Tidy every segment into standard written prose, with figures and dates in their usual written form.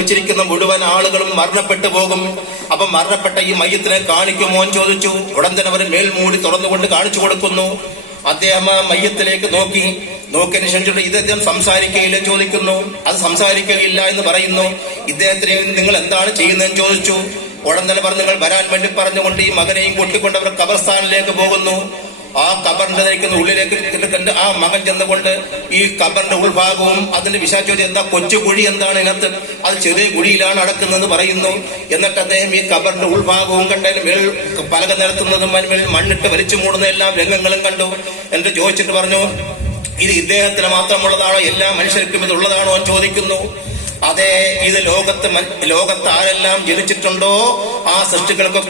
ിരിക്കുന്ന മുഴുവൻ ആളുകളും മരണപ്പെട്ടു പോകും. അപ്പൊ മരണപ്പെട്ട ഈ മയ്യത്തിനെ കാണിക്കുമോ എന്ന് ചോദിച്ചു. ഉടൻ തന്നെ അവർ മേൽമൂടി തുറന്നുകൊണ്ട് കാണിച്ചു കൊടുക്കുന്നു. അദ്ദേഹം ആ മയ്യത്തിലേക്ക് നോക്കിയതിനു ശേഷം ഇദ്ദേഹം സംസാരിക്കുകയില്ലെന്ന് ചോദിക്കുന്നു. അത് സംസാരിക്കുകയില്ല എന്ന് പറയുന്നു. ഇദ്ദേഹത്തിന് നിങ്ങൾ എന്താണ് ചെയ്യുന്നതെന്ന് ചോദിച്ചു. ഉടൻ തന്നെ പറഞ്ഞു നിങ്ങൾ വരാൻ വേണ്ടി പറഞ്ഞുകൊണ്ട് ഈ മകനെയും കൂട്ടിക്കൊണ്ട് അവർ ഖബർസ്ഥാനിലേക്ക് പോകുന്നു. ആ ഖബറിന്റെ നിൽക്കുന്ന ഉള്ളിലേക്ക് കണ്ട് ആ മകൻ ചെന്നുകൊണ്ട് ഈ ഖബറിന്റെ ഉൾഭാഗവും അതിന്റെ വിശാചോദ്യം എന്താ, കൊച്ചു കുഴി എന്താണ് ഇതിനകത്ത്, അത് ചെറിയ കുഴിയിലാണ് അടക്കുന്നതെന്ന് പറയുന്നു. എന്നിട്ട് അദ്ദേഹം ഈ ഖബറിന്റെ ഉൾഭാഗവും കണ്ടതിന് മേൽ പലക നിരത്തുന്നതും അതിന്മേൽ മണ്ണിട്ട് വലിച്ചു മൂടുന്ന എല്ലാ രംഗങ്ങളും കണ്ടു. എന്നിട്ട് ചോദിച്ചിട്ട് പറഞ്ഞു ഇത് ഇദ്ദേഹത്തിന് മാത്രമുള്ളതാണോ, എല്ലാ മനുഷ്യർക്കും ഇതുള്ളതാണോ എന്ന് ചോദിക്കുന്നു. അതെ, ഇത് ലോകത്ത് ആരെല്ലാം ജനിച്ചിട്ടുണ്ടോ ആ സൃഷ്ടികൾക്ക്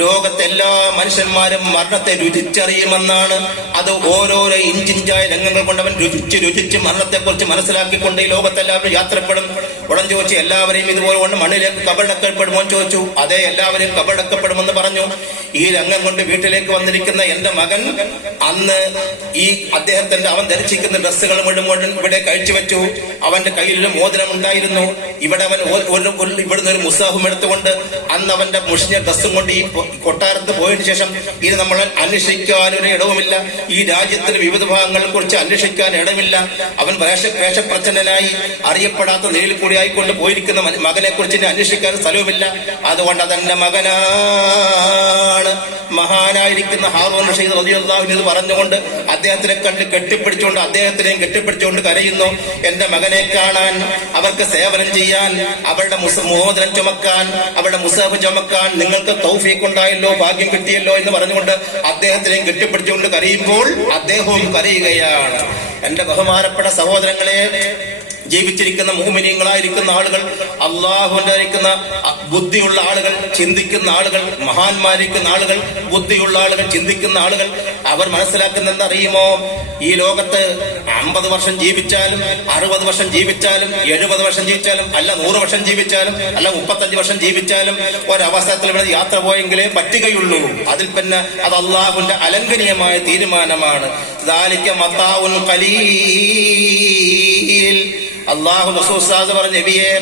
ലോകത്തെ എല്ലാ മനുഷ്യന്മാരും മരണത്തെ രുചിച്ചറിയുമെന്നാണ്. അത് ഓരോരോ ഇഞ്ചിഞ്ചായ രംഗങ്ങൾ കൊണ്ട് അവൻ രുചിച്ച് മരണത്തെ കുറിച്ച് മനസ്സിലാക്കിക്കൊണ്ട് ഈ ലോകത്തെല്ലാവരും യാത്രപ്പെടും. ഉടൻ ചോദിച്ചു എല്ലാവരെയും ഇതുപോലെ കൊണ്ട് മണ്ണിലേക്ക് കബറടക്കപ്പെടുമോ എന്ന് ചോദിച്ചു. അതെ, എല്ലാവരെയും കബറടക്കപ്പെടുമെന്ന് പറഞ്ഞു. ഈ രംഗം കൊണ്ട് വീട്ടിലേക്ക് വന്നിരിക്കുന്ന എന്റെ മകൻ അന്ന് ഈ അദ്ദേഹത്തിന്റെ അവൻ ധരിച്ചിരിക്കുന്ന ഡ്രസ്സുകൾ മുഴുവൻ ഇവിടെ കഴിച്ചു വെച്ചു. അവന്റെ കയ്യിലൊരു മോതിരം ഉണ്ടായിരുന്നു. ഇവിടെ അവൻ ഇവിടുന്ന് ഒരു മുസാഫും എടുത്തുകൊണ്ട് അന്ന് അവന്റെ മുഷിഞ്ഞ ഡ്രസ്സും കൊണ്ട് ഈ കൊട്ടാരത്ത് പോയതിനു ശേഷം ഇത് നമ്മൾ അന്വേഷിക്കാനൊരു ഇടവുമില്ല. ഈ രാജ്യത്തിന്റെ വിവിധ ഭാഗങ്ങളെ കുറിച്ച് അന്വേഷിക്കാൻ ഇടമില്ല. അവൻ വേഷപ്രച്ഛന്നനായി അറിയപ്പെടാത്ത നിലയിൽ കൂടി ആയിക്കൊണ്ട് പോയിരിക്കുന്ന മകനെ കുറിച്ച് അന്വേഷിക്കാൻ സ്ഥലവുമില്ല. അതുകൊണ്ട് അതെന്റെ മകനാണ്. മഹാനായിരിക്കുന്ന ഹാറൂൻ റഷീദ് റളിയല്ലാഹു അൻഹു പറഞ്ഞുകൊണ്ട് അദ്ദേഹത്തിനെ കണ്ട് അദ്ദേഹത്തിനെയും കെട്ടിപ്പിടിച്ചുകൊണ്ട് കരയുന്നു. എന്റെ മകനെ കാണാൻ, അവർക്ക് സേവനം ചെയ്യാൻ, അവരുടെ മോതിരം ചുമക്കാൻ, അവരുടെ മുസാഫ് ചുമക്കാൻ നിങ്ങൾക്ക് തൗഫീഖ് ഉണ്ടായല്ലോ, ഭാഗ്യം കിട്ടിയല്ലോ എന്ന് പറഞ്ഞുകൊണ്ട് അദ്ദേഹത്തിനെയും കെട്ടിപ്പിടിച്ചുകൊണ്ട് കരയുമ്പോൾ അദ്ദേഹവും കരയുകയാണ്. എന്റെ ബഹുമാനപ്പെട്ട സഹോദരങ്ങളെ, ജീവിച്ചിരിക്കുന്ന മുഅ്മിനീങ്ങളായിരിക്കുന്ന ആളുകൾ, അള്ളാഹുവിന്റെ ഇരിക്കുന്ന ബുദ്ധിയുള്ള ആളുകൾ, ചിന്തിക്കുന്ന ആളുകൾ, മഹാന്മാരിക്കുന്ന ആളുകൾ, ബുദ്ധിയുള്ള ആളുകൾ, ചിന്തിക്കുന്ന ആളുകൾ, അവർ മനസ്സിലാക്കുന്ന എന്തറിയുമോ, ഈ ലോകത്ത് 50 വർഷം ജീവിച്ചാലും 60 വർഷം ജീവിച്ചാലും 70 വർഷം ജീവിച്ചാലും അല്ല 100 വർഷം ജീവിച്ചാലും അല്ല 35 വർഷം ജീവിച്ചാലും ഒരവസരത്തിൽ ഇവിടെ യാത്ര പോയെങ്കിലേ പറ്റുകയുള്ളൂ. അതിൽ പിന്നെ അത് അള്ളാഹുവിന്റെ അലംഘനീയമായ തീരുമാനമാണ്. ദാലിക മതാഉൻ ഖലീൽ. അല്ലാഹു റസൂൽ പറഞ്ഞ നബിയെ,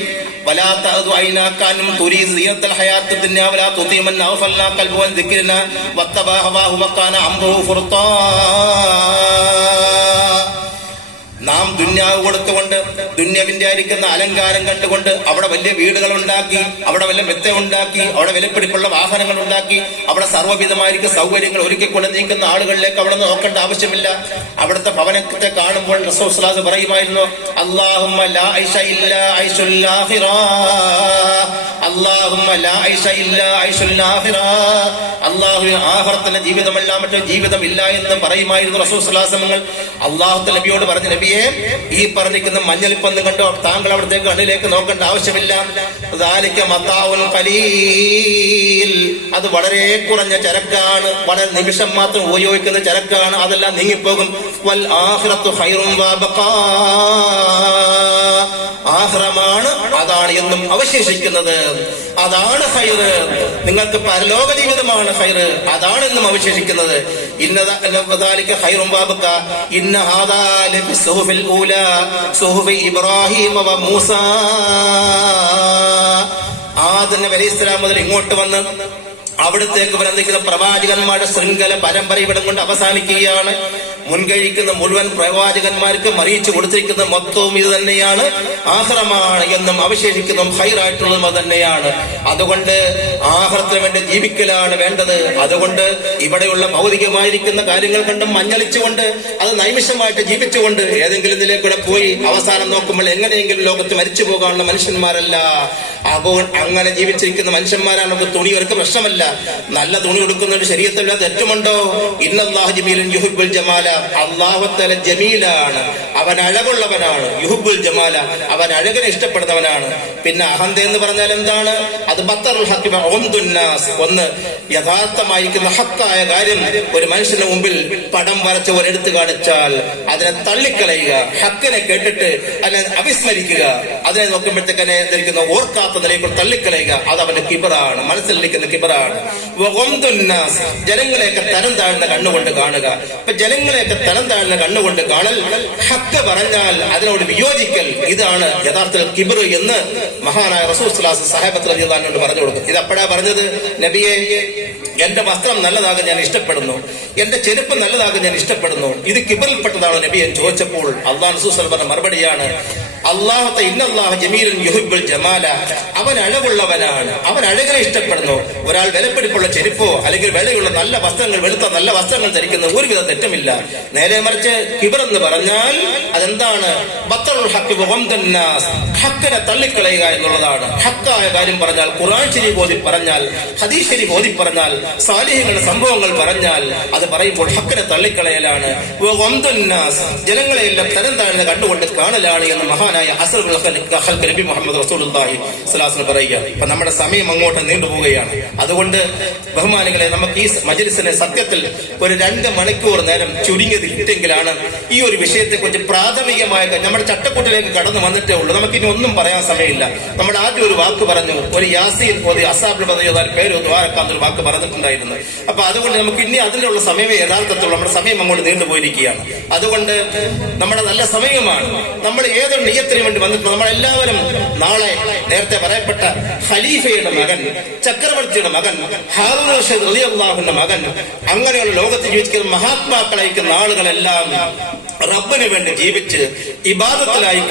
വലാ തഅദു ഐനാകാനും തുരീദു സിയറത്തുൽ ഹയാത്തുദ് ദുനിയ വലാ തുതിമൻ അഗ്ഫൽനാ ഖൽബു അൻ ദിക്രിനാ വത്തബഅ ഹവാഹു വകാന അംറുഹു ഫുർത്താ. നാം ദുന്യാവ് കൊടുത്തുകൊണ്ട് ദുന്യവിന്റെ ആയിരിക്കുന്ന അലങ്കാരം കണ്ടുകൊണ്ട് അവിടെ വലിയ വീടുകൾ ഉണ്ടാക്കി, അവിടെ വലിയ മെത്ത ഉണ്ടാക്കി, അവിടെ വിലപിടിപ്പുള്ള വാഹനങ്ങൾ ഉണ്ടാക്കി, അവിടെ സർവ്വവിധമായിരിക്കും സൗകര്യങ്ങൾ ഒരുക്കിക്കൊണ്ട് നീക്കുന്ന ആളുകളിലേക്ക് അവിടെ നോക്കേണ്ട ആവശ്യമില്ല. അവിടുത്തെ ഭവനത്തെ കാണുമ്പോൾ റസൂൽ സ്വല്ലല്ലാഹു അലൈഹി വസല്ലം പറയുമായിരുന്നു, അല്ലാഹുമ്മ ലാ ഐശ ഇല്ലാ ഐശുൽ ആഖിറ, അല്ലാഹുമ്മ ലാ ഐശ ഇല്ലാ ഐശുൽ ആഖിറ. അല്ലാഹുവിന് ആഖിറത്തിലെ ജീവിതമല്ല മറ്റൊരു ജീവിതമില്ല എന്ന് പറയുമായിരുന്നു റസൂൽ സ്വല്ലല്ലാഹു അലൈഹി വസല്ലം. അല്ലാഹു നബിയോട് പറഞ്ഞ, നബിയെ, ഈ പറഞ്ഞിരിക്കുന്ന മഞ്ഞളിപ്പൊന്നും കണ്ടോ, താങ്കൾ അവിടത്തേക്ക് കണ്ണിലേക്ക് നോക്കേണ്ട ആവശ്യമില്ല. ദാലിക മതാഉൻ ഖലീൽ. അത് വളരെ കുറഞ്ഞ ചരക്കാണ്, വളരെ നിമിഷം മാത്രം ഉപയോഗിക്കുന്ന ചരക്കാണ്, അതെല്ലാം നീങ്ങിപ്പോകും. വൽ ആഖിറത്തു ഖൈറുൻ വബഖാ. ആഖിറമാണ്, അതാണ് എന്നും അവശേഷിക്കുന്നത്, അതാണ് ഖൈറ്. നിങ്ങൾക്ക് പരലോക ജീവിതമാണ് ഖൈറ്, അതാണ് എന്നും അവശേഷിക്കുന്നത്. ഇന്നദാലിക ഖൈറുൻ വബഖാ ഇന്ന ഹാദാ ലഫി സുഹുഫിൽ ഊലാ സുഹുഫി ഇബ്രാഹീമ വ മൂസാ. ആദം നബി അലൈഹിസ്സലാം മുതൽ ഇങ്ങോട്ട് വന്ന് അവിടത്തേക്ക് വന്നിരിക്കുന്ന പ്രവാചകന്മാരുടെ ശൃംഖല പരമ്പര ഇവിടം കൊണ്ട് അവസാനിക്കുകയാണ്. മുൻകഴിക്കുന്ന മുഴുവൻ പ്രവാചകന്മാർക്ക് അറിയിച്ചു കൊടുത്തിരിക്കുന്ന മൊത്തവും ഇത് തന്നെയാണ്, ആഖിറമാണ് എന്നും അവശേഷിക്കുന്നതും ഹൈറായിട്ടുള്ളതും അത് തന്നെയാണ്. അതുകൊണ്ട് ആഖിറത്തിന് വേണ്ടി ജീവിക്കലാണ് വേണ്ടത്. അതുകൊണ്ട് ഇവിടെയുള്ള ഭൗതികമായിരിക്കുന്ന കാര്യങ്ങൾ കണ്ടും മഞ്ഞളിച്ചുകൊണ്ട് അത് നൈമിഷമായിട്ട് ജീവിച്ചുകൊണ്ട് ഏതെങ്കിലും ഇതിലേക്കൂടെ പോയി അവസാനം നോക്കുമ്പോൾ എങ്ങനെയെങ്കിലും ലോകത്ത് മരിച്ചു പോകാനുള്ള മനുഷ്യന്മാരല്ല. അപ്പോൾ അങ്ങനെ ജീവിച്ചിരിക്കുന്ന മനുഷ്യന്മാരാണ്. നമുക്ക് തുണി അവർക്ക് പ്രശ്നമല്ല, നല്ല തുണി കൊടുക്കുന്നതിന് ശരീരത്തിൽ തെറ്റുമുണ്ടോ? ഇന്നല്ലാഹു ജമീലുൻ യുഹിബ്ബുൽ ജമാല. അല്ലാഹു തആല ജമീലാണ്, അവൻ അഴകുള്ളവനാണ്. യുഹിബ്ബുൽ ജമാല, അവൻ അഴകിനെ ഇഷ്ടപ്പെടുന്നവനാണ്. പിന്നെ അഹന്ത എന്ന് പറഞ്ഞാൽ എന്താണ്? അത് ബത്തറുൽ ഹഖ് വഉംദുൻ നാസ്. ഒന്ന്, യഥാർത്ഥമായിരിക്കുന്ന ഹക്കായ കാര്യം ഒരു മനുഷ്യന് മുമ്പിൽ പടം വരച്ച് ഒരെടുത്ത് കാണിച്ചാൽ അതിനെ തള്ളിക്കളയുക, ഹക്കിനെ കേട്ടിട്ട് അതിനെ അവിസ്മരിക്കുക, അതിനെ നോക്കുമ്പോഴത്തേക്കനെ ധരിക്കുന്ന ഓർക്കാത്ത നിലയിൽ തള്ളിക്കളയുക, അത് അവന്റെ കിബറാണ്, മനസ്സിലിരിക്കുന്ന കിബറാണ്. ജനങ്ങളെയൊക്കെ തരം താഴ്ന്ന കണ്ണുകൊണ്ട് കാണുക. അപ്പൊ ജനങ്ങളെ അങ്ങനെയൊക്കെ തരം താഴ്ന്ന കണ്ണുകൊണ്ട് കാണൽ, ഹക്ക് പറഞ്ഞാൽ അതിനോട് വിയോജിക്കൽ, ഇതാണ് യഥാർത്ഥത്തിൽ കിബ്ർ എന്ന് മഹാനായ റസൂൽ സ്വല്ലല്ലാഹു അലൈഹി വസല്ലം സഹാബത്ത് റളിയല്ലാഹു അൻഹു പറഞ്ഞു കൊടുക്കും. ഇത് അപ്പോഴാ പറഞ്ഞത്, നബിയെ എന്റെ വസ്ത്രം നല്ലതാകാൻ ഞാൻ ഇഷ്ടപ്പെടുന്നു, എന്റെ ചെരുപ്പ് നല്ലതാകാൻ ഞാൻ ഇഷ്ടപ്പെടുന്നു, ഇത് കിബ്റിൽപ്പെട്ടതാണോ നബി എന്ന് ചോദിച്ചപ്പോൾ അല്ലാഹു റസൂൽ സ്വല്ലല്ലാഹു അലൈഹി വസല്ലം പറഞ്ഞ മറുപടിയാണ്, അല്ലാഹു ഇന്നല്ലാഹു ജമീലുൻ യുഹിബ്ബുൽ ജമാല, അവൻ അഴകുള്ളവനാണ്, അവൻ അഴകിനെ ഇഷ്ടപ്പെടുന്നു. ഒരാൾ വിലപിടിപ്പുള്ള ചെരുപ്പോ അല്ലെങ്കിൽ വിലയുള്ള നല്ല വസ്ത്രങ്ങൾ, വെളുത്ത നല്ല വസ്ത്രങ്ങൾ ധരിക്കുന്ന ഒരുവിധ തെറ്റുമില്ല. നേരെ മറിച്ച് കിബ്ർ എന്ന് പറഞ്ഞാൽ അതെന്താണ്? ബത്തറുൽ ഹഖ് വഗംദുൻ നാസ്, ഹക്കിനെ തള്ളിക്കളയുക എന്നുള്ളതാണ്. ഹക്കായ കാര്യം പറഞ്ഞാൽ, ഖുർആൻ ശരീഫ് ഓതി പറഞ്ഞാൽ, ഹദീസ് ശരീഫ് ഓതി പറഞ്ഞാൽ, സാലിഹ്യങ്ങളുടെ സംഭവങ്ങൾ പറഞ്ഞാൽ അത് പറയുമ്പോൾ ഹക്കിനെ തള്ളിക്കളയലാണ്. വഗംദുൻ നാസ്, ജനങ്ങളെയെല്ലാം തരം താഴ്ന്ന കണ്ടുകൊണ്ട് കാണലാണ് എന്ന് മഹാനായ അസ്റഫുൽ ഖൽഖ് നബി മുഹമ്മദ് റസൂലുള്ളാഹി സ്വല്ലല്ലാഹു അലൈഹി വസല്ലം പറയുക. അപ്പൊ നമ്മുടെ സമയം അങ്ങോട്ട് നീണ്ടുപോവുകയാണ്. അതുകൊണ്ട് ബഹുമാനികളെ, നമുക്ക് ഈ മജ്‌ലിസിനെ സത്യത്തിൽ ഒരു 2 മണിക്കൂർ നേരം ചുരുങ്ങിയത് കിട്ടിയെങ്കിലാണ് ഈ ഒരു വിഷയത്തെക്കുറിച്ച് പ്രാഥമികമായ നമ്മുടെ ചട്ടക്കൂട്ടിലേക്ക് കടന്നു വന്നിട്ടേ ഉള്ളൂ. നമുക്കിനി ഒന്നും പറയാൻ സമയമില്ല. നമ്മൾ ആദ്യം ഒരു വാക്ക് പറഞ്ഞു, ഒരു യാസീൻ ഓതി അസ്ഹാബുൽ ബദർ പേര് ദ്വാരക്കാന്നൊരു വാക്ക് പറഞ്ഞിട്ടുണ്ടായിരുന്നു. അപ്പൊ അതുകൊണ്ട് നമുക്ക് ഇനി അതിനുള്ള സമയമേ യഥാർത്ഥത്തിൽ നമ്മുടെ സമയം അങ്ങോട്ട് നീണ്ടുപോയിരിക്കുകയാണ്. അതുകൊണ്ട് നമ്മുടെ നല്ല സമയമാണ്. നമ്മൾ ഏതൊരു നിയ്യത്തിന് വേണ്ടി വന്നിട്ട് നമ്മളെല്ലാവരും നാളെ നേരത്തെ പറയപ്പെട്ട ഖലീഫയുടെ മകൻ, ചക്രവർത്തിയുടെ മകൻ, ഹാറൂൻ റഷീദ് റളിയല്ലാഹു അൻഹുവിന്റെ മകൻ, അങ്ങനെയുള്ള ലോകത്ത് ജീവിക്കുന്ന മഹാത്മാക്കളായിരിക്കുന്ന ആളുകളെല്ലാം റബ്ബിന് വേണ്ടി ജീവിച്ച് ഇബാദത്തിലായി